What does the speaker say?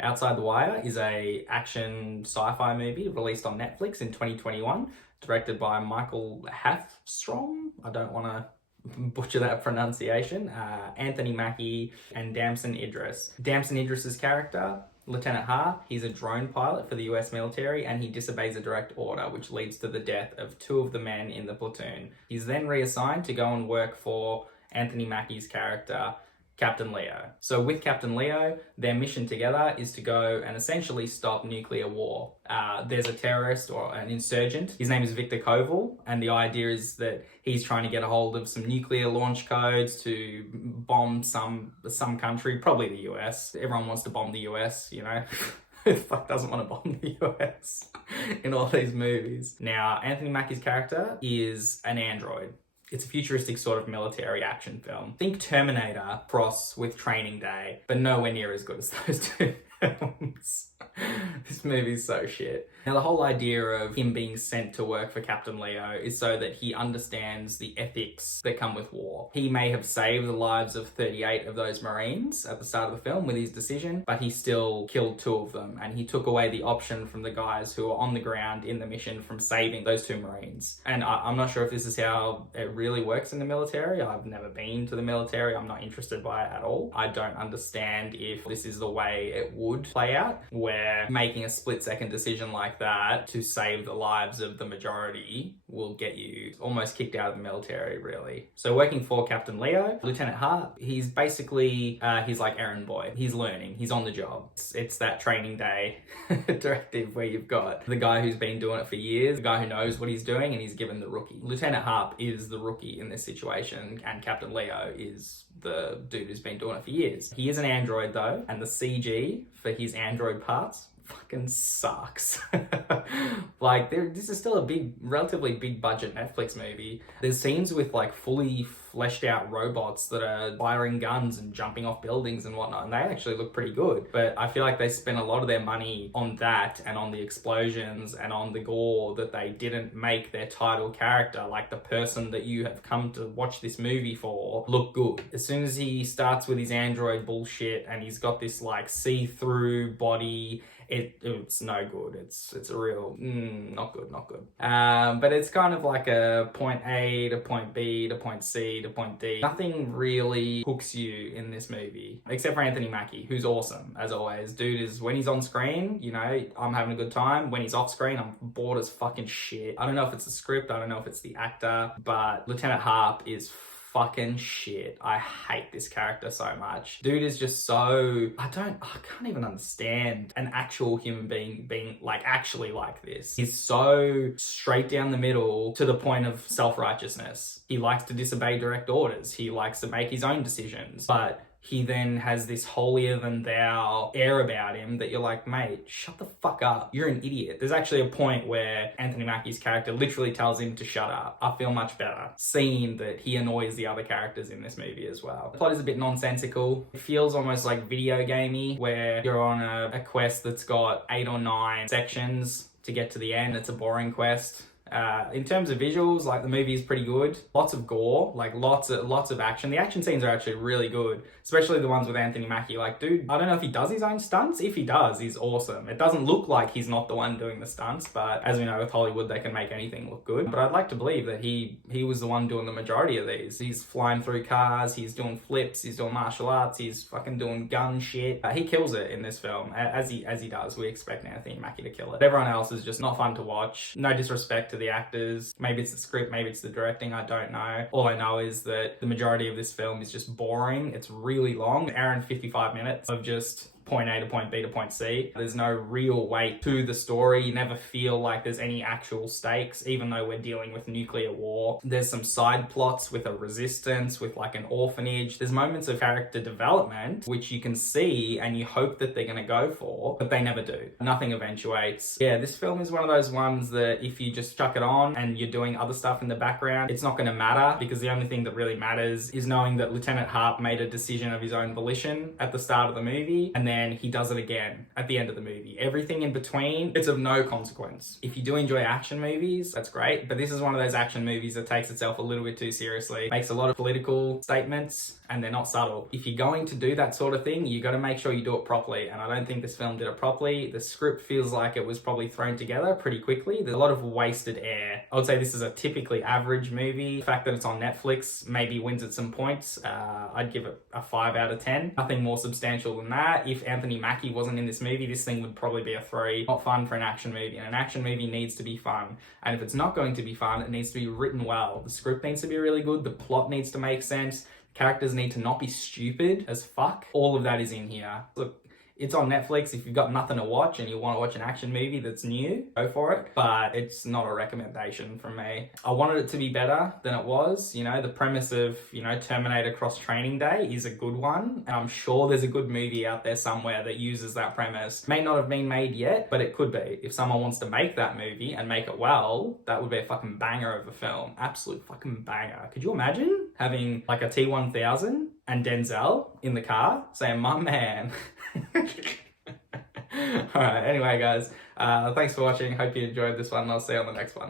Outside the Wire is a action sci-fi movie released on Netflix in 2021, directed by Michael Hafstrom. I don't want to butcher that pronunciation. Anthony Mackie and Damson Idris. Damson Idris's character, Lieutenant Hart, he's a drone pilot for the US military and he disobeys a direct order, which leads to the death of 2 of the men in the platoon. He's then reassigned to go and work for Anthony Mackie's character, Captain Leo. So with Captain Leo, their mission together is to go and essentially stop nuclear war. There's a terrorist or an insurgent. His name is Victor Koval, and the idea is that he's trying to get a hold of some nuclear launch codes to bomb some country, probably the US. Everyone wants to bomb the US, you know? Who the fuck doesn't want to bomb the US in all these movies? Now, Anthony Mackie's character is an android. It's a futuristic sort of military action film. Think Terminator cross with Training Day, but nowhere near as good as those 2 films. This movie's so shit. Now, the whole idea of him being sent to work for Captain Leo is so that he understands the ethics that come with war. He may have saved the lives of 38 of those Marines at the start of the film with his decision, but he still killed 2 of them, and he took away the option from the guys who were on the ground in the mission from saving those 2 Marines. And I'm not sure if this is how it really works in the military. I've never been to the military. I'm not interested by it at all. I don't understand if this is the way it would play out, where making a split-second decision like that to save the lives of the majority will get you almost kicked out of the military, really. So working for Captain Leo, Lieutenant Hart, he's basically, he's like errand boy. He's learning, he's on the job. It's that Training Day directive where you've got the guy who's been doing it for years, the guy who knows what he's doing, and he's given the rookie. Lieutenant Harp is the rookie in this situation, and Captain Leo is the dude who's been doing it for years. He is an android though, and the CG for his android parts fucking sucks. Like, this is still a relatively big budget Netflix movie. There's scenes with like fully fleshed out robots that are firing guns and jumping off buildings and whatnot, and they actually look pretty good. But I feel like they spent a lot of their money on that and on the explosions and on the gore that they didn't make their title character, like the person that you have come to watch this movie for, look good. As soon as he starts with his android bullshit and he's got this like see-through body, it's no good. It's a real not good. But it's kind of like a point A to point B to point C to point D. Nothing really hooks you in this movie except for Anthony Mackie, who's awesome as always. Dude is, when he's on screen, you know, I'm having a good time. When he's off screen, I'm bored as fucking shit. I don't know if it's the script, I don't know if it's the actor, but Lieutenant Harp is fucking shit. I hate this character so much. Dude is just so, I can't even understand an actual human being like actually like this. He's so straight down the middle to the point of self-righteousness. He likes to disobey direct orders. He likes to make his own decisions, but he then has this holier than thou air about him that you're like, mate, shut the fuck up. You're an idiot. There's actually a point where Anthony Mackie's character literally tells him to shut up. I feel much better seeing that he annoys the other characters in this movie as well. The plot is a bit nonsensical. It feels almost like video gamey, where you're on a quest that's got 8 or 9 sections to get to the end. It's a boring quest. In terms of visuals, like, the movie is pretty good. Lots of gore, like lots of action. The action scenes are actually really good, especially the ones with Anthony Mackie. Like, dude, I don't know if he does his own stunts. If he does, he's awesome. It doesn't look like he's not the one doing the stunts, but as we know with Hollywood, they can make anything look good. But I'd like to believe that he was the one doing the majority of these. He's flying through cars, he's doing flips, he's doing martial arts, he's fucking doing gun shit. He kills it in this film, as he does. We expect Anthony Mackie to kill it. Everyone else is just not fun to watch. No disrespect to the actors. Maybe it's the script, maybe it's the directing, I don't know. All I know is that the majority of this film is just boring. It's really long, an hour and 55 minutes of just point A to point B to point C. There's no real weight to the story. You never feel like there's any actual stakes, even though we're dealing with nuclear war. There's some side plots with a resistance, with like an orphanage. There's moments of character development, which you can see and you hope that they're going to go for, but they never do. Nothing eventuates. Yeah, this film is one of those ones that if you just chuck it on and you're doing other stuff in the background, it's not going to matter, because the only thing that really matters is knowing that Lieutenant Harp made a decision of his own volition at the start of the movie, and then then he does it again at the end of the movie. Everything in between, it's of no consequence. If you do enjoy action movies, that's great, but this is one of those action movies that takes itself a little bit too seriously, makes a lot of political statements, and they're not subtle. If you're going to do that sort of thing, you got to make sure you do it properly, and I don't think this film did it properly. The script feels like it was probably thrown together pretty quickly. There's a lot of wasted air. I would say this is a typically average movie. The fact that it's on Netflix maybe wins it some points. I'd give it a 5 out of 10. Nothing more substantial than that. If Anthony Mackie wasn't in this movie, this thing would probably be a 3. Not fun for an action movie, and an action movie needs to be fun. And if it's not going to be fun, it needs to be written well. The script needs to be really good. The plot needs to make sense. Characters need to not be stupid as fuck. All of that is in here. Look, it's on Netflix. If you've got nothing to watch and you want to watch an action movie that's new, go for it. But it's not a recommendation from me. I wanted it to be better than it was. You know, the premise of, you know, Terminator Cross Training Day is a good one. And I'm sure there's a good movie out there somewhere that uses that premise. May not have been made yet, but it could be. If someone wants to make that movie and make it well, that would be a fucking banger of a film. Absolute fucking banger. Could you imagine having like a T-1000 and Denzel in the car saying, "My man." Alright, anyway guys, thanks for watching. Hope you enjoyed this one, and I'll see you on the next one.